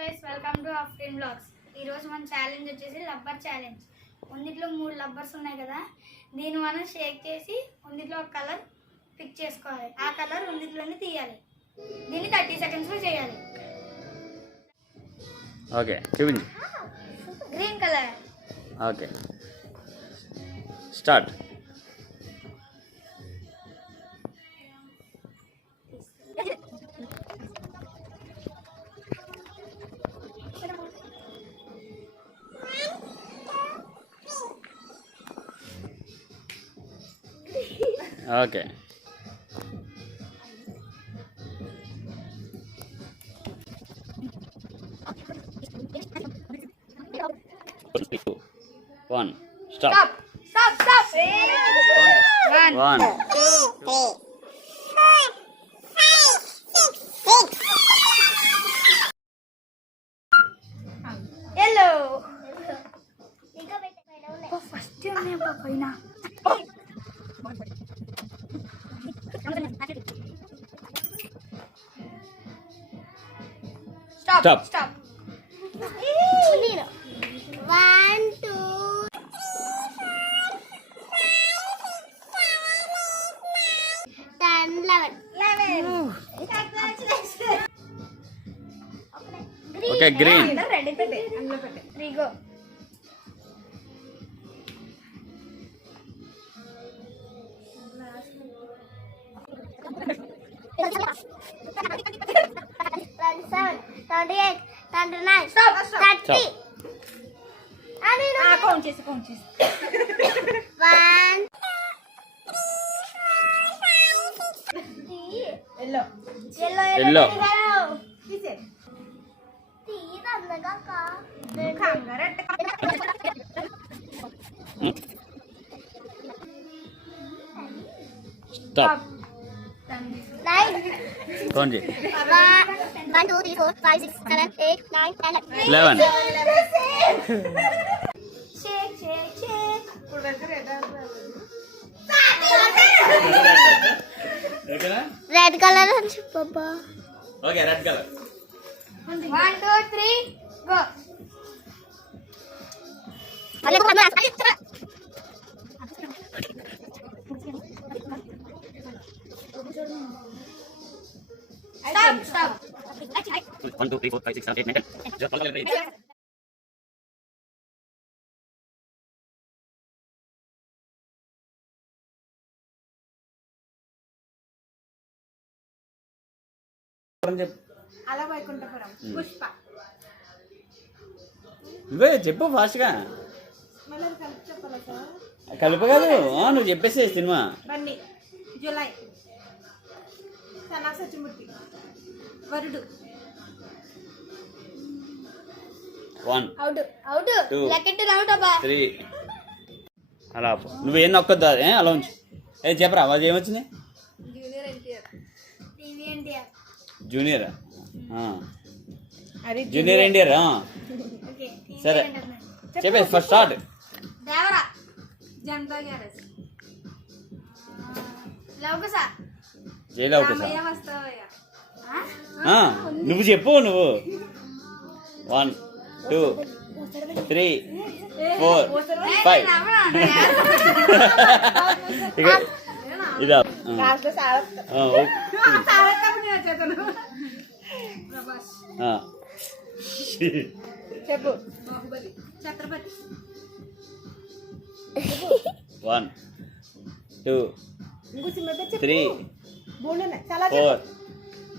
Guys welcome to Afreen blogs ఈరోజు మన challenge వచ్చేసి లబ్బర్ ఛాలెంజ్ ఉందిట్లో మూడు లబ్బర్స్ ఉన్నాయి కదా? దీన్ని మనం షేక్ చేసి ఉందిట్లో ఒక కలర్ పిక్ చేసుకోవాలి. ఆ కలర్ ఉందిట్లోనే తీయాలి. దీన్ని థర్టీ సెకండ్స్లో చేయాలి. ఓకే చూపించు. Green colour okay start okay one stop stop stop stop one one yellow first ఉన్నాయి అబ్బా పైన Stop. Stop. Stop. One, two. Ten, eleven. Eleven. Green. Okay, green. Ready, ready. Three go. One, seven. Stop, stop. thirty. Stop. అని count చేసి count చేసి. One. Yellow. Yellow Yellow. తీసే తీయదన్నగా two three four five six seven eight nine ten eleven shake shake shake red colour అని చెప్పబ్బా okay red colour one two three go 1, 2, 3, 4, 5, 6, 7, 8, 9, 10. Just follow the అలా Vaikunthapuram. Hmm. Pushpa. నువ్వే చెప్పు నువ్వు చెప్పేసే cinema. July. సనా వరుడు. One out out Two. లెక్కెట్టి out అబ్బా త్రీ అలా. నువ్వేం నొక్కొద్దు? అది, ఏ అలా ఉంచు. ఏ చెప్పరా అది ఏమొచ్చింది? Junior junior NTR. ఓకే సరే. చెప్పే. ఫస్ట్ స్టార్ట్ వస్తావయ్య. నువ్వు చెప్పు నువ్వు. One two, three, four, five. Ikat. Idap. Kasus salep. Oh. Salep kan punya jatuh. Lepas. Ah. Cepu. Mau balik. Cat terbalik. One, two, three, four.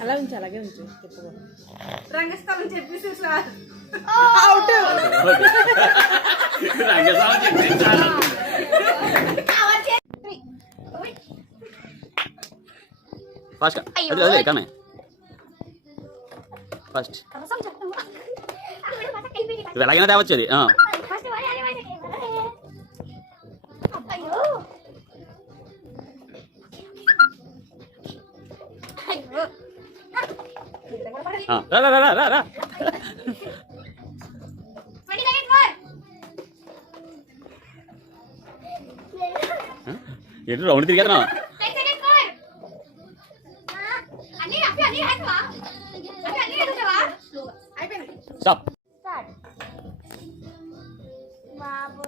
అలా ఉంచు అలాగే ఉంచు చెప్పుకో రంగస్థలం చెప్పేసి ఫాస్ట్ అదే అదే కమే ఫస్ట్ ఎలాగైనా తేవచ్చు అది అన్ని హ్యాట్వా అయిపోయింది స్టాప్ స్టార్ట్ బాబు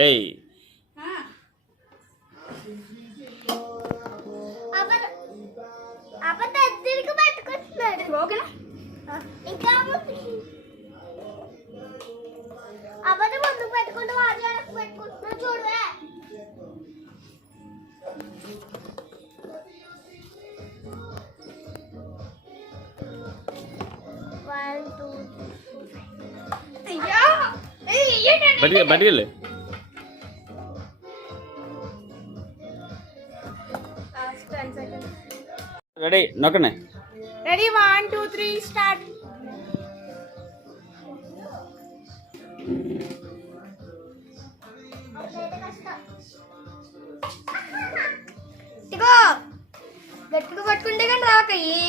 ఏయ్ అబద్ధ అబద్ధ ఎద్దరికి పట్టుకుంటున్నాడు ఓకేనా ఇంకా అబద్ధం ముందుకు పెట్టుకుంటూ వాడు వెనక్కి పెట్టుకుంటున్నాడు చూడవే వన్ టూ అయ్యో ఏయ్, రెడీ నొక్కండి ready one two three start ఇదిగో. గట్టిగా పట్టుకుంటే కానీ రాకయ్యి.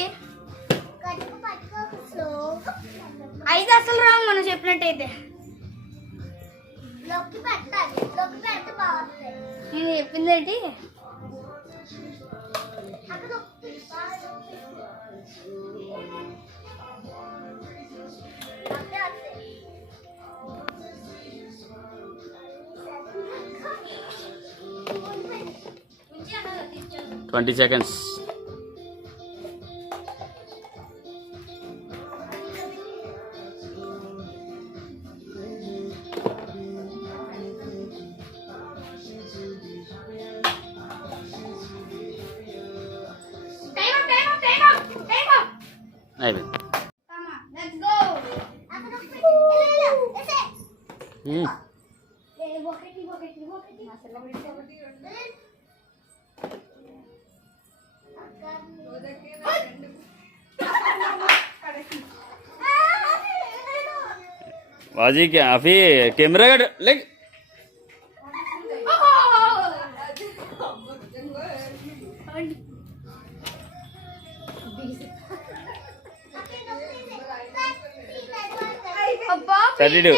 ఐదు అసలు రావు మనం చెప్పినట్టయితే. నేను చెప్పింది 20 seconds. ఒకటి बाजी क्या अभी कैमरा का लेग Above Saturday.